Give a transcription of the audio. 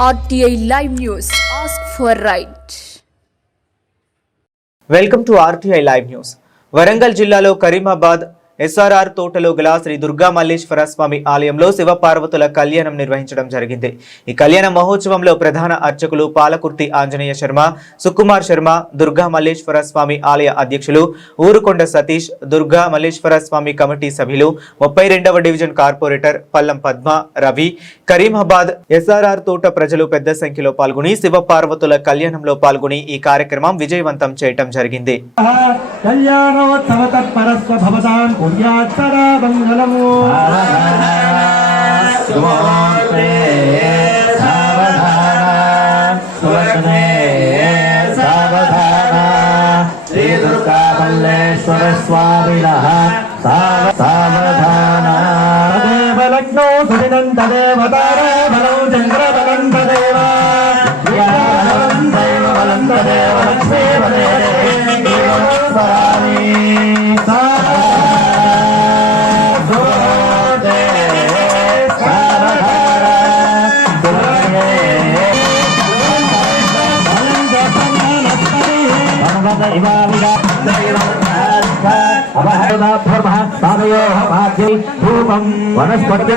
RTI Live News. Ask for right. Welcome to RTI Live News. Warangal జిల్లాలో Karimabad SRR తోటలో గల శ్రీ దుర్గా మల్లేశ్వర స్వామి ఆలయంలో శివ పార్వతుల కళ్యాణం నిర్వహించడం జరిగింది. ఈ కళ్యాణ మహోత్సవంలో ప్రధాన అర్చకులు పాలకుర్తి ఆంజనేయ శర్మ, సుకుమార్ శర్మ, దుర్గా మల్లేశ్వర స్వామి ఆలయ అధ్యక్షులు ఊరుకొండ సతీష్, దుర్గా మల్లేశ్వర స్వామి కమిటీ సభ్యులు, 32వ డివిజన్ కార్పొరేటర్ పల్లం పద్మ, రవి, కరీమాబాద్ SRR తోట ప్రజలు పెద్ద సంఖ్యలో పాల్గొని శివ పార్వతుల కళ్యాణంలో పాల్గొని ఈ కార్యక్రమం విజయవంతం చేయడం జరిగింది. సదా మంగళము శ్రీ దుర్గా మల్లేశ్వర స్వామినః సావధాన దేవలగ్నో సుదినంతదేవ తారాబలం చంద్రబలం తదేవ బలం తదేవ లక్ష్మీపదే వనస్పతి